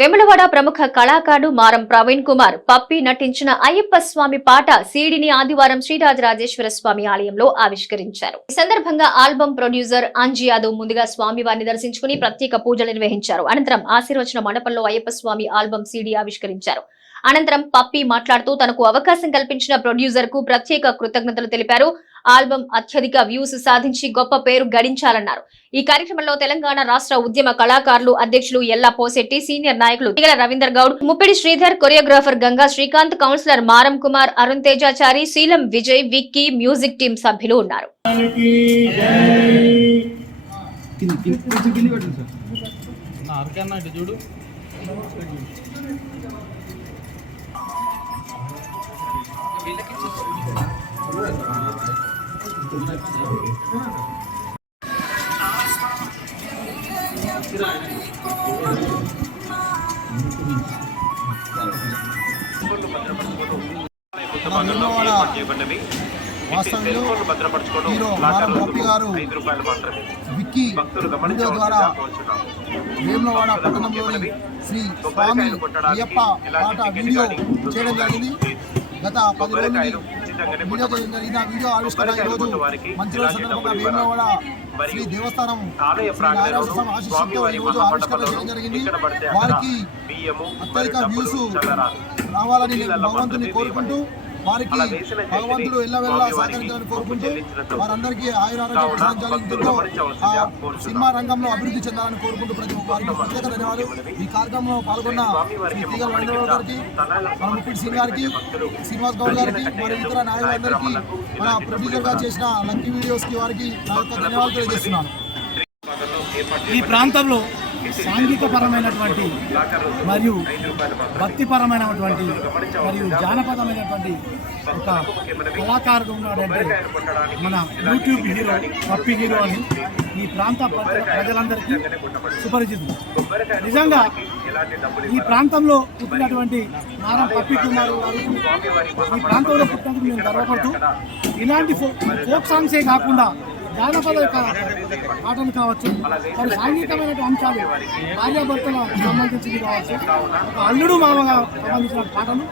వెములవాడ ప్రముఖ కళాకారుడు మారం ప్రవీణ్ కుమార్ పప్పి నటించిన అయ్యప్ప స్వామి పాట సీడీని ఆదివారం శ్రీరాజరాజేశ్వర స్వామి ఆలయంలో ఆవిష్కరించారు. ఈ సందర్భంగా ఆల్బమ్ ప్రొడ్యూసర్ అంజీ యాదవ్ ముందుగా స్వామి వారిని దర్శించుకుని ప్రత్యేక పూజలు నిర్వహించారు. అనంతరం ఆశీర్వచన మండపంలో అయ్యప్ప స్వామి ఆల్బమ్ సీడీ ఆవిష్కరించారు. అనంతరం పప్పి మాట్లాడుతూ తనకు అవకాశం కల్పించిన ప్రొడ్యూసర్కు ప్రత్యేక కృతజ్ఞతలు తెలిపారు. ఆల్బమ్ అత్యధిక వ్యూస్ సాధించి గొప్ప పేరు గడించాలన్నారు. ఈ కార్యక్రమంలో తెలంగాణ రాష్ట్ర ఉద్యమ కళాకారులు అధ్యక్షులు ఎల్లా పోసెట్టి సీనియర్ నాయకులు Teegala Ravinder Goud Muppidi Sridhar choreographer Ganga Srikanth councillor Maram Kumar Arun Tejachari Seelam Vijay Vicky music team సభ్యులు ఉన్నారు. చూడు విక్కీ వీడియో ద్వారా వేములవాడ పట్టణంలోని శ్రీ స్వామి అయ్యప్ప పాట వీడియో చేయడం జరిగింది గత పది రోజులు వీడియో చేయడం జరిగింది ఆ వీడియో ఆవిష్కరణ ఈరోజు మంచి రోజు సందర్భంగా వేములవాడ శ్రీ దేవస్థానం ఈరోజు ఆవిష్కరణ చేయడం జరిగింది. వారికి అత్యధిక వ్యూస్ రావాలని భగవంతుని కోరుకుంటూ వారికి భగవంతుడు ఎల్లవెల్లా సహకరించాలని కోరుకుంటూ వారందరికీ ఆయురారోగ్య సినిమా రంగంలో అభివృద్ధి చెందాలని కోరుకుంటూ ప్రతి ఒక్క వారికి ప్రత్యేక ధన్యవాదాలు. ఈ కార్యక్రమంలో పాల్గొన్న శ్రీ తీగల వెంకటరావు గారికి మన ముప్పిడి సింగ్ గారికి శ్రీనివాస్ గౌడ్ గారికి మరియు ఇతర నాయకులందరికీ మన ప్రొడ్యూసర్గా చేసిన లక్కీ వీడియోస్కి వారికి నా యొక్క ధన్యవాదాలు తెలియజేస్తున్నాను. ఈ ప్రాంతంలో సాంఘికపరమైనటువంటి మరియు భక్తిపరమైనటువంటి మరియు జానపదమైనటువంటి ఒక కళాకారుడు ఉన్నాడంటే మన యూట్యూబ్ హీరో పప్పి హీరో అని ఈ ప్రాంత ప్రజలందరికీ సుపరిచితం నిజంగా ఈ ప్రాంతంలో పుట్టినటువంటి నారా పప్పి కుమార్ గారు ఈ ప్రాంతంలో పుట్టినందుకు మేము గర్వపడుతూ ఇలాంటి ఫోక్ సాంగ్సే కాకుండా జానపద యొక్క పాటలు కావచ్చు మరి సాంఘికమైన అంశాలు భార్యాభర్తల సంబంధించింది కావచ్చు ఒక అల్లుడు మామగా సంబంధించిన పాటలు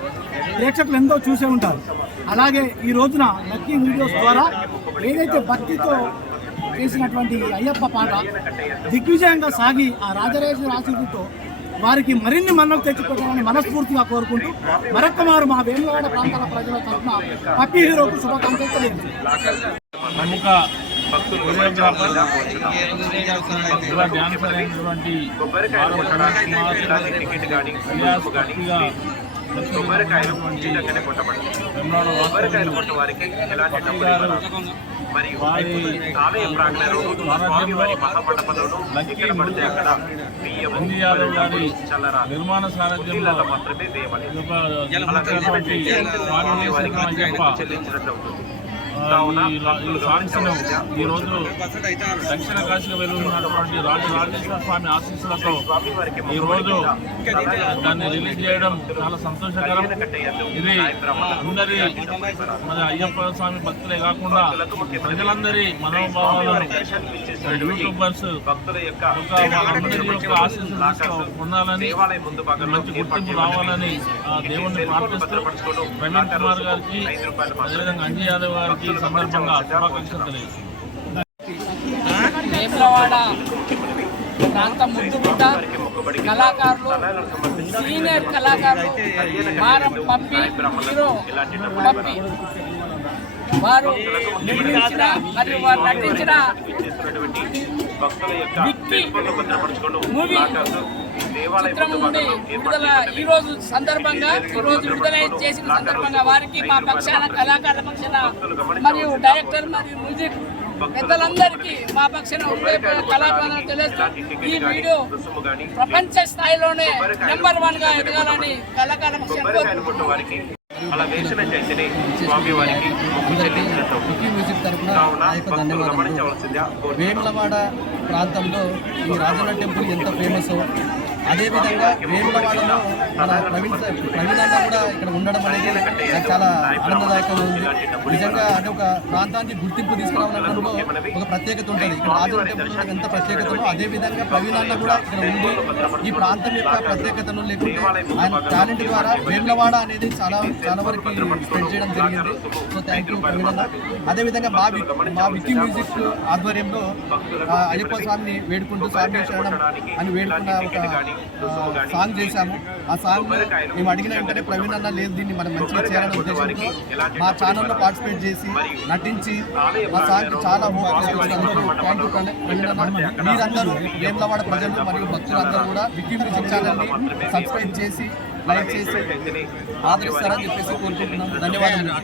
ప్రేక్షకులు ఎంతో చూసే ఉంటారు. అలాగే ఈ రోజున లక్కీ వీడియోస్ ద్వారా ఏదైతే భక్తితో చేసినటువంటి అయ్యప్ప పాట దిగ్విజయంగా సాగి ఆ రాజరాజేశ్వర ఆశీర్వతో వారికి మరిన్ని మన్నలు తెచ్చిపెట్టాలని మనస్ఫూర్తిగా కోరుకుంటూ మరొక్క మారు మా వేములవాడ ప్రాంతాల ప్రజల తరఫున పప్పి హీరోకు శుభాకాంక్షలు ప్రముఖ అయినటువంటి కొబ్బరికాయలు ఉచితంగానే కొట్టబడింది వారికి ఎలాంటి డబ్బులు ఇవ్వరు. మరియు ఆలయ ప్రాంగణంలో స్వామివారి మహామండపంలోనూ ఎక్కడ పడితే అక్కడ బియ్యము నీళ్ళలో మాత్రమే వేయమని. చెల్లించినట్లు అవుతుంది ఈ లా- ఈ సాంగ్స్ను దక్షిణ కాశీగా వెళ్ళున్నటువంటి రాజు రాజేశ్వర స్వామి ఆశీస్సులతో ఈ రోజు దాన్ని రిలీజ్ చేయడం చాలా సంతోషకరం. ఇది అందరి మన అయ్యప్ప స్వామి భక్తులే కాకుండా ప్రజలందరి మనోభావాలను యూట్యూబర్స్ భక్తుల యొక్క ఆశీస్సులు పొందాలని మంచి గుర్తింపు రావాలని దేవుణ్ణి ప్రార్థిస్తూ ప్రవీణ్ కుమార్ గారికి అదేవిధంగా అంజయ్ యాదవ్ గారికి ఈ సందర్భంగా శుభాకాంక్షలు తెలియజేస్తున్నాను. వేములవాడ ప్రాంత ముద్దుబిడ్డ కళాకారులు సీనియర్ కళాకారులు మారం పప్పి హీరో పప్పి వారు నిర్మించిన మరియు వారు నటించిన మూవీ చిత్రం నుండి విడుదల ఈ రోజు సందర్భంగా ఈ రోజు విడుదల చేసిన సందర్భంగా వారికి మా పక్షాన కళాకారుల పక్షాన మరియు డైరెక్టర్ మరియు మ్యూజిక్ పెద్దలందరికీ మా పక్షాన కళాకారులను తెలుస్తూ ఈ వీడియో ప్రపంచ స్థాయిలోనే నెంబర్ వన్గా ఎదగాలని కళాకారుల పక్షాన స్వామి వారికి మొక్కు చెల్లించినట్టు. వేములవాడ ప్రాంతంలో ఈ రాజన్న టెంపుల్ ఎంత ఫేమస్ అదేవిధంగా వేములవాడలో ప్రవీణ్ ప్రవీణ్ అన్న కూడా ఇక్కడ ఉండడం అనేది నాకు చాలా ఆనందదాయకంగా ఉంది. నిజంగా అంటే ఒక ప్రాంతానికి గుర్తింపు తీసుకురావడంలో ఒక ప్రత్యేకత ఉంటుంది. ఇక్కడ రాజుల ఎంత ప్రత్యేకత అదేవిధంగా ప్రవీణ్ అన్న కూడా ఇక్కడ ఉండి ఈ ప్రాంతం యొక్క ప్రత్యేకతను లేకుంటే ఆయన టాలెంట్ ద్వారా వేములవాడ అనేది చాలా చాలా వరకు స్ప్రెడ్ చేయడం జరిగింది. సో థ్యాంక్ యూ ప్రవీణ్ అన్న. అదేవిధంగా మా మా వికీ మ్యూజిక్ ఆధ్వర్యంలో అయ్యప్ప స్వామిని వేడుకుంటూ స్వామి శరణం అని వేడుకున్న ఒక సాంగ్ చేశాము. ఆ సాంగ్ మేము అడిగిన వెంటనే ప్రవీణ్ అన్న లేదు దీన్ని మనం మంచిగా చేయాలనే ఉద్దేశంతో మా ఛానల్లో పార్టిసిపేట్ చేసి నటించి మా సాంగ్ చాలా థ్యాంక్ యూ ప్రవీణ్ అన్న మీరందరూ వేములవాడ ప్రజలు మరియు భక్తులందరూ కూడా వికీ మ్యూజిక్ ఛానల్ని సబ్స్క్రైబ్ చేసి లైక్ చేసి ఆదరిస్తారని చెప్పేసి కోరుకుంటున్నాం. ధన్యవాదాలు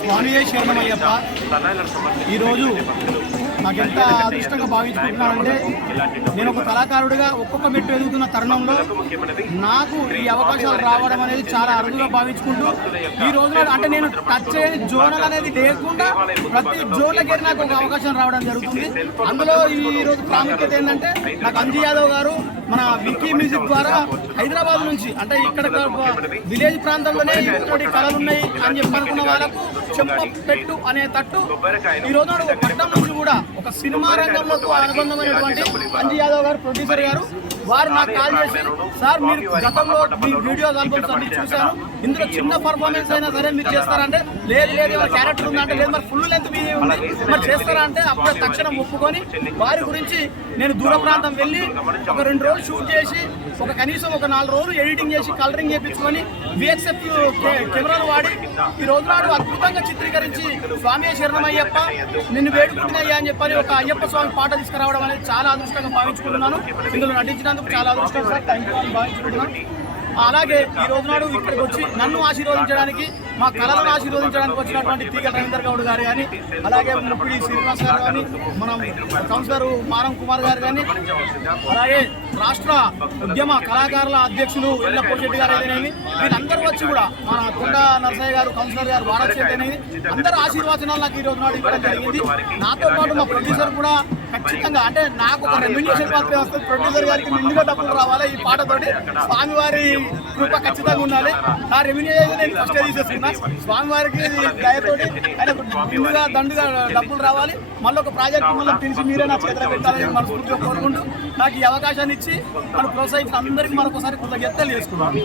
స్వామి శరణమయ్యప్ప. ఈరోజు నాకు ఎంత అదృష్టంగా భావించుకుంటున్నానంటే నేను ఒక కళాకారుడిగా ఒక్కొక్క మెట్టు ఎదుగుతున్న తరుణంలో నాకు ఈ అవకాశాలు రావడం అనేది చాలా అరుదుగా భావించుకుంటూ ఈ రోజున అంటే నేను టచ్ చేయని జోనల్ అనేది లేకుండా ప్రతి జోన్లకి నాకు ఒక అవకాశం రావడం జరుగుతుంది. అందులో ఈ రోజు ప్రాముఖ్యత ఏంటంటే నాకు అంజీ యాదవ్ గారు మన వికీ మ్యూజిక్ ద్వారా హైదరాబాద్ నుంచి అంటే ఇక్కడ విలేజ్ ప్రాంతంలోనే ఇటువంటి కళలు ఉన్నాయి అని చెప్పి అనుకున్న వాళ్ళకు చెంప పెట్టు అనే తట్టు ఈ రోజు పట్టణం నుంచి కూడా ఒక సినిమా రంగంలో అనుబంధమైనటువంటి అంజీ యాదవ్ గారు ప్రొడ్యూసర్ గారు వారు నాకు కాల్ చేసి సార్ మీరు గతంలో మీ వీడియో ఆల్బమ్స్ అన్ని చూశాను. ఇందులో చిన్న పర్ఫార్మెన్స్ అయినా సరే మీరు చేస్తారంటే లేదు లేదు ఏమైనా క్యారెక్టర్ ఉందంటే లేదు మరి ఫుల్ లెంత్ మీ ఉంది మరి చేస్తారా. అంటే అప్పుడే తక్షణం ఒప్పుకొని వారి గురించి నేను దూర ప్రాంతం వెళ్ళి ఒక రెండు రోజులు షూట్ చేసి ఒక కనీసం ఒక నాలుగు రోజులు ఎడిటింగ్ చేసి కలరింగ్ చేయించుకొని విఎక్స్ఎఫ్ కెమెరాలు వాడి ఈ రోజు నాడు అద్భుతంగా చిత్రీకరించి స్వామి శరణమయ్యప్ప నిన్ను వేడుకుంటున్నాయ్యా అని చెప్పని ఒక అయ్యప్ప స్వామి పాట తీసుకురావడం అనేది చాలా అదృష్టంగా భావించుకుంటున్నాను. ఇందులో నటించినందుకు చాలా అదృష్టం సార్? థ్యాంక్ యూ అని భావించుకుంటున్నాను అలాగే ఈ రోజు నాడు ఇక్కడికి వచ్చి నన్ను ఆశీర్వదించడానికి మా కళలను ఆశీర్వదించడానికి వచ్చినటువంటి తీగల రవీందర్ గౌడ్ గారు కానీ అలాగే ముప్పిడి శ్రీనివాస్ గారు కానీ మనం కౌన్సిలర్ మారం కుమార్ గారు కానీ అలాగే రాష్ట్ర ఉద్యమ కళాకారుల అధ్యక్షులు ఇళ్ళ పోషెట్టి గారు అయితేనేమి వీళ్ళందరూ వచ్చి కూడా మన కొండ నరసయ్య గారు కౌన్సిలర్ గారు వారస్ అయితేనేమి అందరూ ఆశీర్వచనాలు నాకు ఈ రోజు నాడు ఇవ్వడం జరిగింది. నాతో పాటు మా ప్రొడ్యూసర్ కూడా ఖచ్చితంగా అంటే నాకు ఒక రెమ్యునేషన్ పాత్ర వస్తుంది. ప్రొడ్యూసర్ గారికి ముందుగా డబ్బులు రావాలి ఈ పాటతోటి. స్వామివారి కృప ఖచ్చితంగా ఉండాలి. నా రెమ్యునేషన్ నేను ఫస్ట్ తీసేసుకున్నా. స్వామివారికి దయతోటి ఆయన ముందుగా దండుగా డబ్బులు రావాలి. మళ్ళీ ఒక ప్రాజెక్ట్ మళ్ళీ పిలిచి మీరే నా చేతిలో పెట్టాలని మనస్ఫూర్తిగా కోరుకుంటూ నాకు ఈ అవకాశాన్ని ఇచ్చి మనం ప్రోత్సహించిన అందరికీ మరొకసారి కృతజ్ఞతలు చేసుకున్నాను